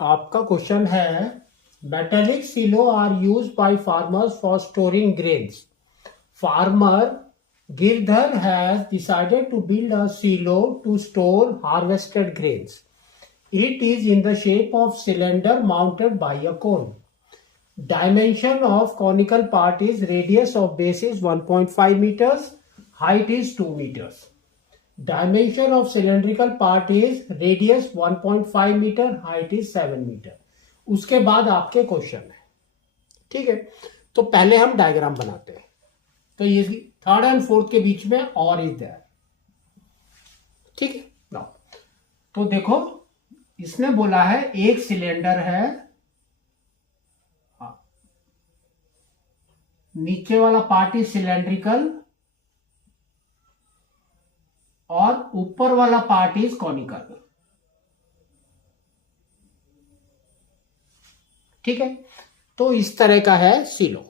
आपका क्वेश्चन है metallic silo are used by farmers for storing grains. Farmer Girdhar has decided to build a silo to store harvested grains. It is in the shape of cylinder mounted by a cone. Dimension of conical part is radius of base is 1.5 meters, height is 2 meters. Dimension of cylindrical part is radius 1.5 meter, height is 7 meter. उसके बाद आपके question है. ठीक है, तो पहले हम diagram बनाते हैं. तो ये थर्ड एंड फोर्थ के बीच में और इज देयर. ठीक है ना. तो देखो इसने बोला है एक सिलेंडर है, नीचे वाला पार्ट इज सिलेंड्रिकल और ऊपर वाला पार्ट इज कॉनिकल. ठीक है, तो इस तरह का है सिलो.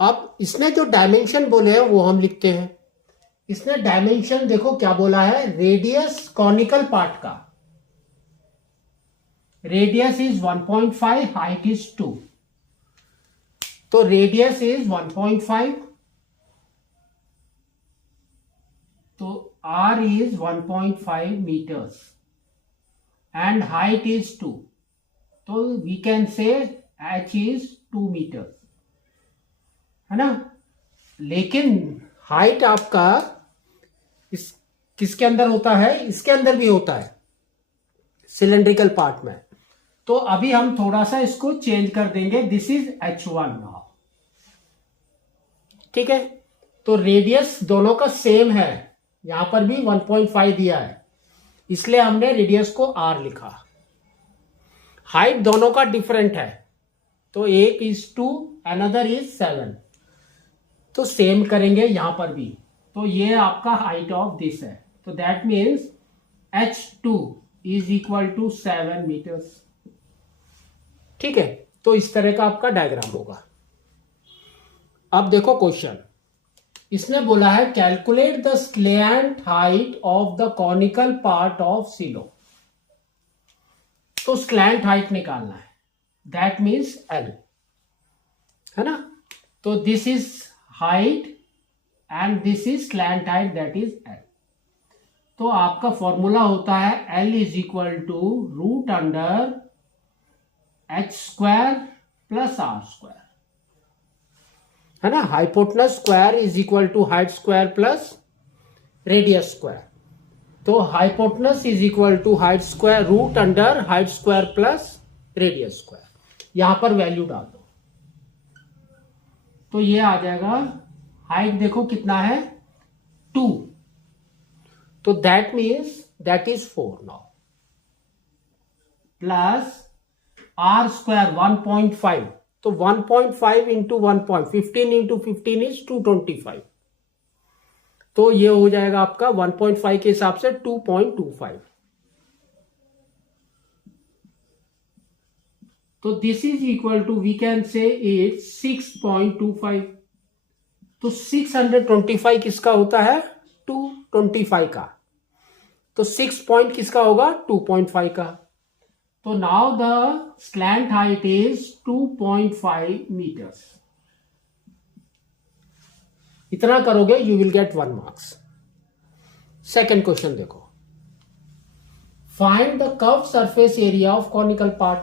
अब इसने जो डायमेंशन बोले हैं वो हम लिखते हैं. इसने डायमेंशन देखो क्या बोला है, रेडियस कॉनिकल पार्ट का रेडियस इज 1.5, हाइट इज 2. तो रेडियस इज 1.5, तो r is 1.5 metres and height is 2. तो we can say h is 2 metres, है ना. लेकिन हाइट आपका इस किसके अंदर होता है, इसके अंदर भी होता है, सिलेंड्रिकल पार्ट में. तो अभी हम थोड़ा सा इसको चेंज कर देंगे. This is h1 now. ठीक है, तो रेडियस दोनों का सेम है, यहां पर भी 1.5 दिया है, इसलिए हमने रेडियस को r लिखा. हाइट दोनों का डिफरेंट है, तो एक इज 2, अनदर इज 7. तो सेम करेंगे यहां पर भी. तो ये आपका हाइट ऑफ दिस है, तो that means h2 is equal to 7 metres. ठीक है, तो इस तरह का आपका डायग्राम होगा. अब देखो क्वेश्चन, इसने बोला है calculate the slant height of the conical part of silo. तो स्लैंट हाइट निकालना है, दैट मीन्स L, है ना. तो this is height and this is slant height, that is L. तो आपका फॉर्मूला होता है L is equal to root under h square plus r square, है ना. Hypotenuse square is equal to height square plus radius square. तो hypotenuse is equal to height square root under height square plus radius square. यहां पर value डाल दो, तो ये आ जाएगा. हाइट देखो कितना है, 2. तो that means that is 4 now, plus r square 1.5. तो 1.5 इंटू 1.15 इंटू 15 इज 225. तो ये हो जाएगा आपका 1.5 के हिसाब से 2.25. तो this is equal to we can say it 6.25. तो 625 किसका होता है, 225 का. तो 6 पॉइंट किसका होगा, 2.5 का. तो now the slant height is 2.5 metres. इतना करोगे you will get 1 marks. Second question देखो, find the curve surface area of conical part.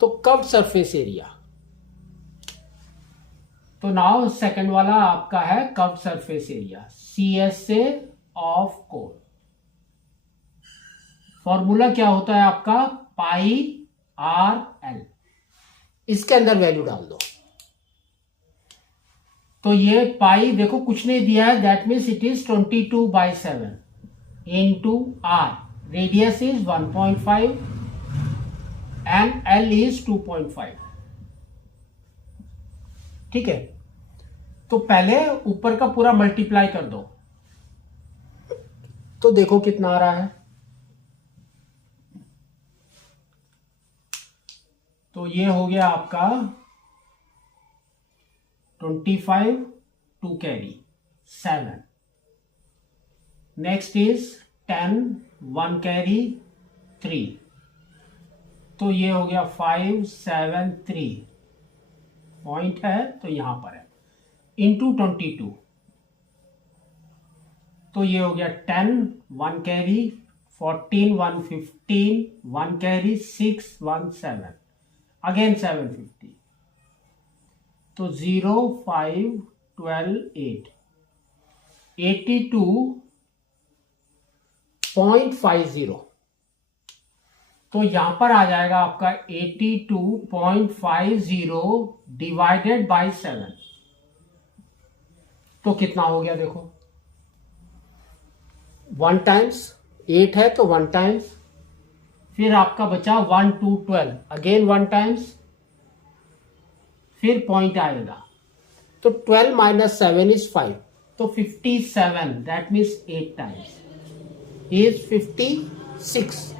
तो कर्व सरफेस एरिया, तो नाउ सेकंड वाला आपका है curve surface area, CSA of cone. Formula क्या होता है आपका, पाई आर एल. इसके अंदर वैल्यू डाल दो. तो ये पाई देखो कुछ नहीं दिया है, that means it is 22/7 into r. Radius is 1.5 and l is 2.5. ठीक है, तो पहले ऊपर का पूरा मल्टीप्लाई कर दो. तो देखो कितना आ रहा है. तो ये हो गया आपका 25, 2 कैरी 7. Next is 10, 1 carry 3. तो ये हो गया 573 पॉइंट है, तो यहां पर है, इंटू 22, तो ये हो गया 10 1 कैरी, 14 115 1 कैरी, 6 1 7, अगेन 750, तो 0 5 12 8, 82.50, तो यहां पर आ जाएगा आपका 82.50 डिवाइडेड बाय 7, तो कितना हो गया देखो, 1 टाइम्स 8 है तो 1 टाइम्स, फिर आपका बचा 1 2 12, अगेन 1 टाइम्स, फिर पॉइंट आएगा, तो 12 माइनस 7 इज 5, तो 57, दैट मीन्स 8 टाइम्स इज 56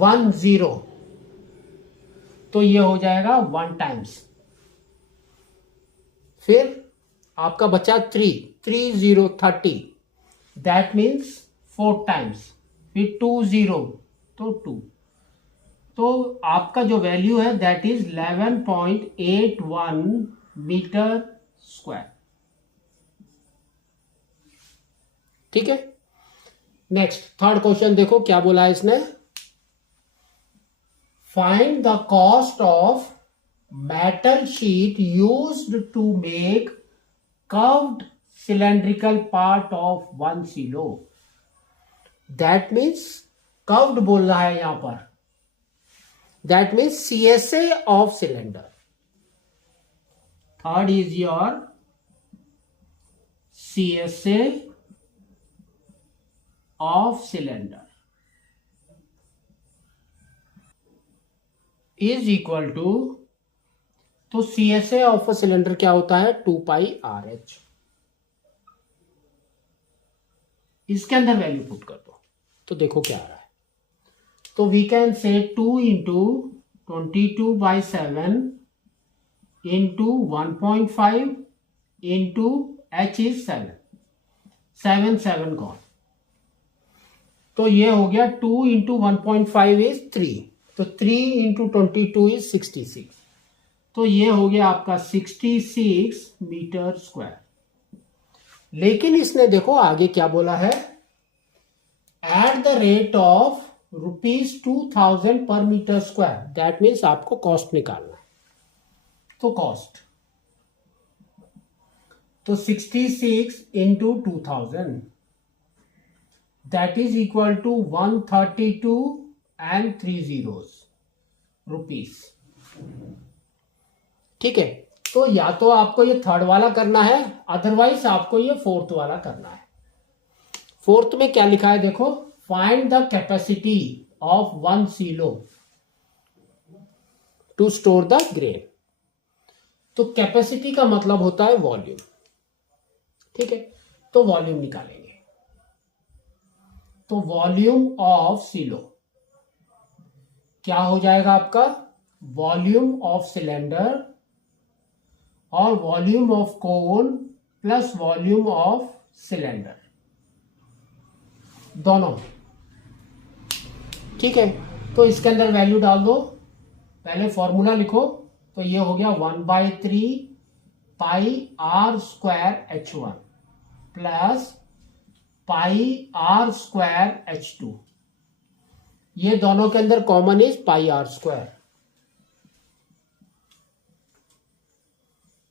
10, तो ये हो जाएगा 1 टाइम्स, फिर आपका बचा 3 30 30, दैट मीन्स 4 टाइम्स, फिर 20, तो 2, तो आपका जो वैल्यू है दैट इज 11.81 मीटर स्क्वायर। ठीक है, नेक्स्ट थर्ड क्वेश्चन देखो क्या बोला है इसने, find the cost of metal sheet used to make curved cylindrical part of 1 silo, that means curved बोल रहा है यहां पर, that means CSA of cylinder, third is your CSA of cylinder is equal to, तो CSA of a cylinder क्या होता है 2 पाई RH, इसके अंदर वैल्यू पुट कर दो, तो देखो क्या आ रहा है, तो we can say 2 into 22/7 into 1.5 into H is 7 7 gone, तो ये हो गया 2 इंटू 1.5 इज 3, तो 3 इंटू 22 इज 66, तो ये हो गया आपका 66 मीटर स्क्वायर। लेकिन इसने देखो आगे क्या बोला है, एट द रेट ऑफ ₹2000 पर मीटर स्क्वायर, दैट मीन्स आपको कॉस्ट निकालना है, तो कॉस्ट, तो 66 into 2000, that is equal to 132 and 3 zeros rupees. ठीक है, तो या तो आपको ये थर्ड वाला करना है, अदरवाइज आपको ये फोर्थ वाला करना है। फोर्थ में क्या लिखा है देखो, find the capacity of 1 silo to store the grain, तो कैपेसिटी का मतलब होता है वॉल्यूम। ठीक है, तो वॉल्यूम निकालेंगे, तो वॉल्यूम ऑफ सिलो क्या हो जाएगा आपका, वॉल्यूम ऑफ सिलेंडर और volume of cone plus volume of cylinder दोनों। ठीक है, तो इसके अंदर वैल्यू डाल दो, पहले फॉर्मूला लिखो, तो ये हो गया 1/3 पाई r square H1 plus pi r square H2, ये दोनों के अंदर common is pi r square,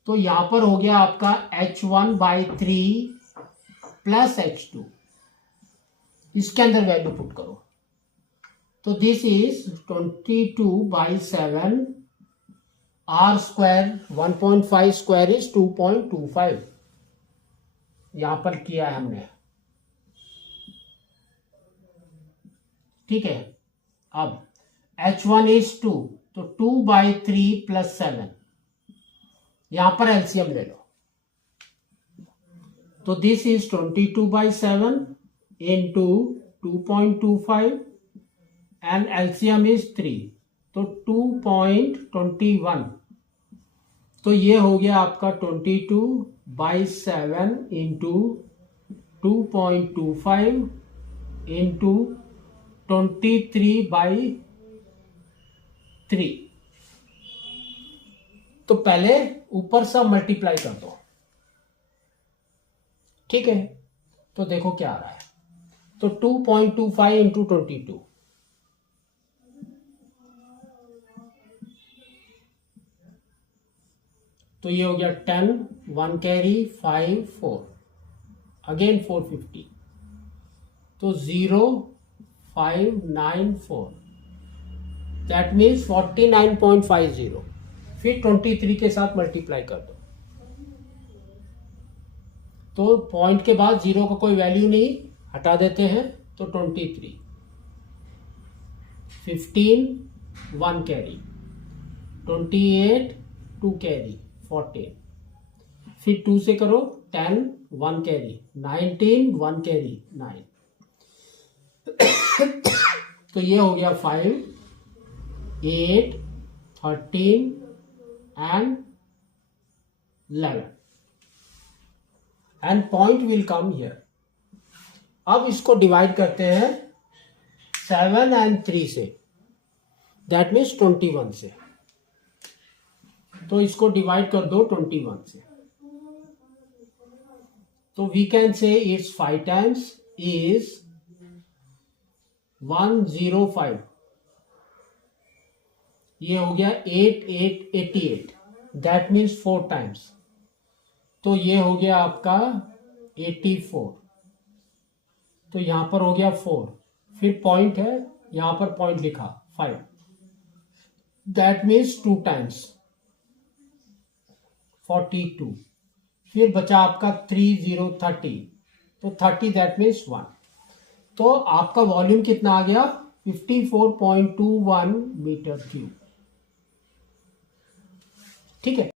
तो यहां पर हो गया आपका H1/3 प्लस H2, इसके अंदर वैल्यू पुट करो, तो this is 22/7, r square 1.5 square is 2.25, यहां पर किया है हमने। ठीक है, अब H1 इज 2, तो 2/3 प्लस 7, यहां पर एलसीएम ले लो, तो this is 22/7 into 2.25 and LCM is 3, तो 2.21, तो ये हो गया आपका 22/7 इंटू 2.25 इंटू 23/7, 3। तो पहले ऊपर सब मल्टीप्लाई कर दो, ठीक है। तो देखो क्या आ रहा है, तो 2.25 इंटू 22, तो ये हो गया 10, 1 कैरी, 5, 4, अगेन 450, तो 0.594, दैट मीन्स 49.50। फिर 23 के साथ मल्टीप्लाई कर दो, तो पॉइंट के बाद जीरो का कोई वैल्यू नहीं, हटा देते हैं, तो 23, 15, 1 कैरी, 28, 2 कैरी, 14, फिर 2 से करो, 10, 1 कैरी, 19, 1 कैरी, 9, तो ये हो गया 5, 8, 13 and 11, and point will come here. अब इसको डिवाइड करते हैं 7 एंड 3 से, दैट मीन्स 21 से, तो इसको डिवाइड कर दो 21 से, तो we can say it's 5 times is 105, ये हो गया 88, दैट मीन्स 4 टाइम्स, तो ये हो गया आपका 84, तो यहां पर हो गया 4, फिर पॉइंट है, यहां पर पॉइंट लिखा 5, दैट मीन्स 2 टाइम्स 42, फिर बचा आपका 30, तो 30 दैट मीन्स 1, तो आपका वॉल्यूम कितना आ गया 54.21 मीटर क्यूब, ठीक है।